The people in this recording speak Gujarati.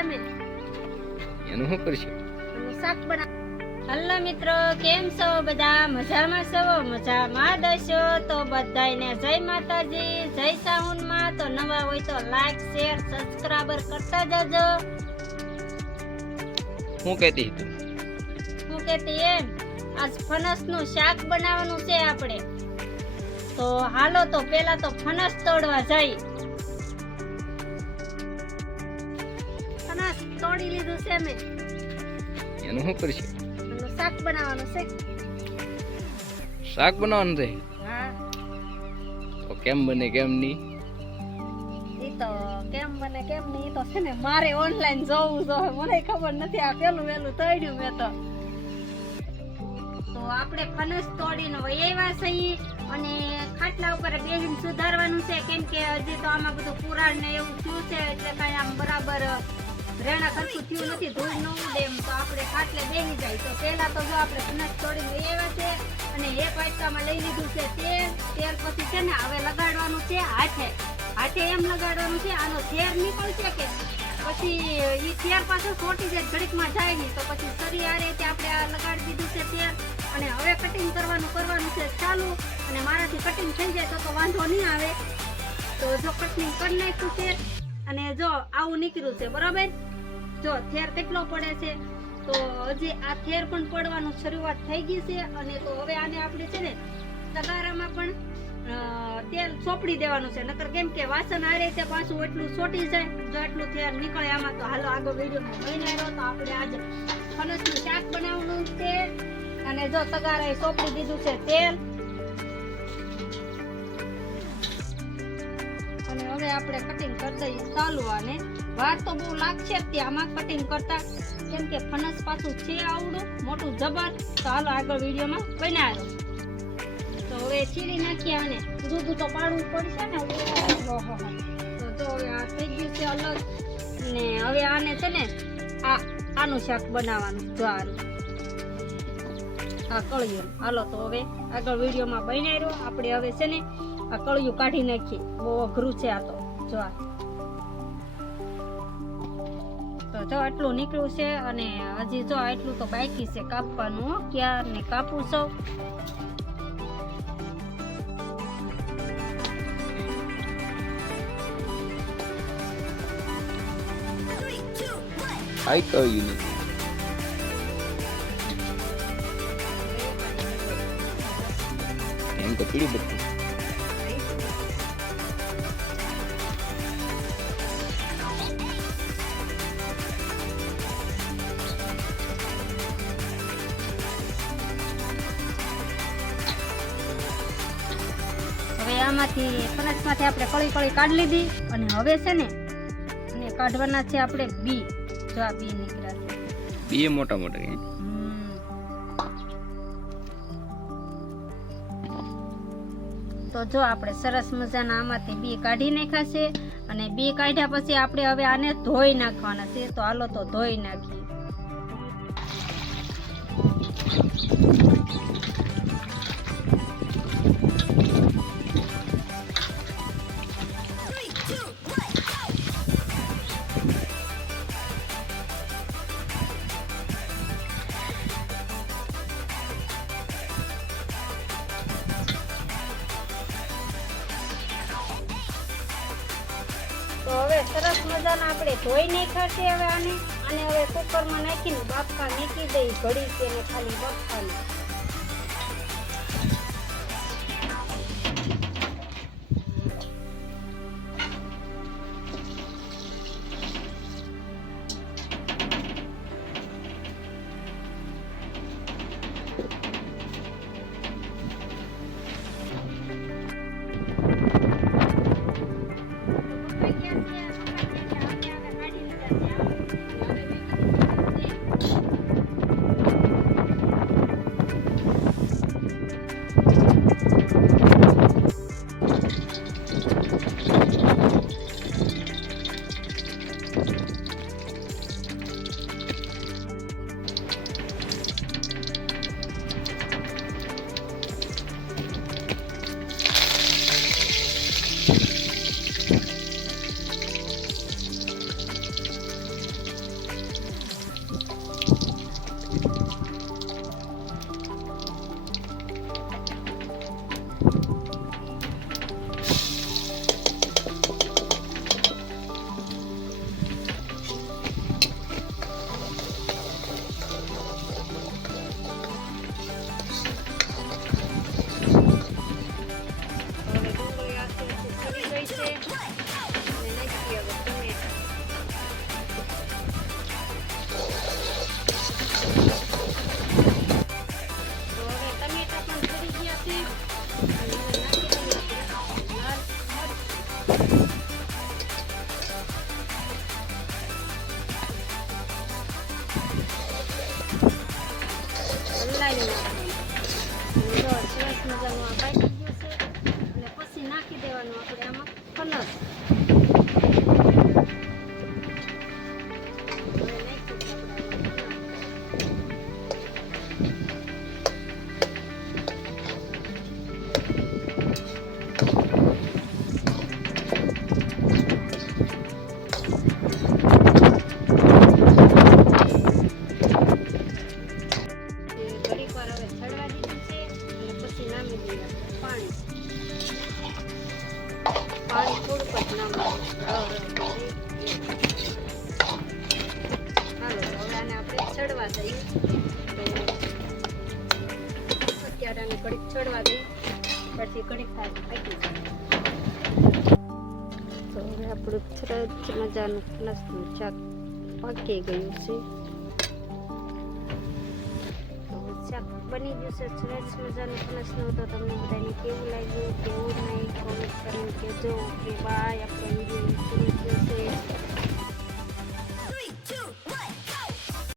છે મેં એનું શું કરશું? એનું શાક બના. હલ્લો મિત્રો, કેમ છો બધા? મજામાં છો? મજામાં દશો તો બધાયને જય માતાજી, જય સાઉન્ડમાં. તો નવા હોય તો લાઈક શેર સબસ્ક્રાઇબર કરતા જજો. શું કહેતી તું? હું કહેતી એમ, આજ ફણસનું શાક બનાવવાનું છે આપણે. તો હાલો તો પેલા તો ફણસ તોડવા જઈ. ફણસ તોડી લીધું છે મેં. એનું શું કરશું? એનું શાક બનાવવાનું છે. શાક બનાવવાનું છે? હા, તો કેમ બને કેમ નહીં? ઈ તો કેમ બને કેમ નહીં ઈ તો છે ને મારે ઓનલાઈન જોવું જોઈએ. મને ખબર નથી, આ પેલું વેલું તળ્યું મેં તો આપણે ફણસ તોડીને વૈયા સહી અને ખાટલા ઉપર બેહીને સુધારવાનું છે, કેમ કે હજી તો આમાં બધું પુરાણ ને એવું થયું છે, એટલે કઈ આમ બરાબર રેણા ખરખું થયું નથી, ધૂળ ન ઉડે એમ. તો આપણે ખાટલે બેસી જાય. તો પહેલા તો જો આપણે ફણસ તોડીને વૈયા છે અને એક વાટકામાં લઈ લીધું છે તેલ. પછી છે ને હવે લગાડવાનું છે હાથે એમ લગાડવાનું છે. આનો થેર નીકળશે કે પછી ઈ થેર પાછો છોટી જાય, ઘડીકમાં જાય નહીં. તો પછી સરી આ રીતે આપણે આ લગાડી દીધું છે તેલ અને હવે કટિંગ કરવાનું છે ચાલુ. અને મારાથી કટિંગ થઈ જાય તો વાંધો નહીં આવે. તો જો કટિંગ કરી નાખ્યું છે અને જો આવું નીકળ્યું છે બરાબર. જો થેર કેટલો પડે છે, તો હજી આ થેર પણ પડવાનું શરૂઆત થઈ ગઈ છે. અને તો હવે આને આપણે છે ને તગારામાં પણ તેલ ચોપડી દેવાનું છે, નકર કેમ કે વાસણ આ રીતે પાછું એટલું ચોટી જાય. જો એટલું થેર નીકળે આમાં. તો હાલો આગળ વિડીયોમાં બન્યા રહો. તો આપણે આજે ફણસનું શાક બનાવવાનું છે અને જો તગારાએ ચોપડી દીધું છે તેલ. અને હવે આપણે કટિંગ કરી દઈએ ચાલુ. આને વાર તો બહુ લાગશે જ આમાં કટિંગ કરતા, કેમ કે ફણસ પાછું છે આવડું મોટું જબર. તો હાલો આગળ વિડીયોમાં બન્યા રહો. તો હવે છીરી નાખીએ આને. દૂધ તો પાડવું પડશે ને. તો જો હવે આ થઈ ગયું છે અલગ. ને હવે આને છે ને આનું શાક બનાવવાનું. જો આનું આ કળિયું. હાલો તો હવે આગળ વિડીયોમાં બન્યા રહ્યો. આપણે હવે છે ને આ કળિયું કાઢી નાખીએ. બહુ અઘરું છે આ તો. જો આ તો જો આટલું નીકળ્યું છે અને હજી જો આટલું તો બાકી છે કાપવાનું. ક્યાં ને કાપું છો. આઈ કહ્યું નથી. એમ તો પીડી બધું. હવે આમાંથી ફણસમાંથી આપણે કળી કાઢી લીધી અને હવે છે ને અને કાઢવાના છે આપણે બી. જો આ બી નીકળ્યા છે. બે મોટા મોટા. તો જો આપણે સરસ મજાના આમાંથી બી કાઢી નાખ્યા છે. અને બી કાઢ્યા પછી આપણે હવે આને ધોઈ નાખવાના છે. તો હાલો તો ધોઈ નાખીએ. તો હવે સરસ મજાના આપણે ધોઈ નાખ્યા છે. હવે આને હવે કુકરમાં નાખીને બાફા મૂકી દઈ ઘડી છે ને ખાલી બાફાની. મજાનું આ પાકી ગયું છે અને પછી નાખી દેવાનું આપણે આમાં ફનસ. હવે નાખી દઈએ આપણે ઘડીક વાર હવે ચડવા દીધું છે અને પછી નામી દઈએ આપણે પાણી થોડુંક જ નામવાનું. હાલો તો હવે આને આપણે ચડવા દઈએ. તો અત્યારે આને ઘડીક ચડવા દઈએ પછી ઘડીક થાય પાકી જાય. તો હવે આપણું સરસ મજાનું ફણસનું શાક પાકી ગયું છે. શાક બની ગયું છે સરસ મજાનું ફણસનું. તો તમને બધાને કેવું લાગ્યું કેવું નહીં કોમેન્ટ કરીને કહેજો. કે બાય આપણે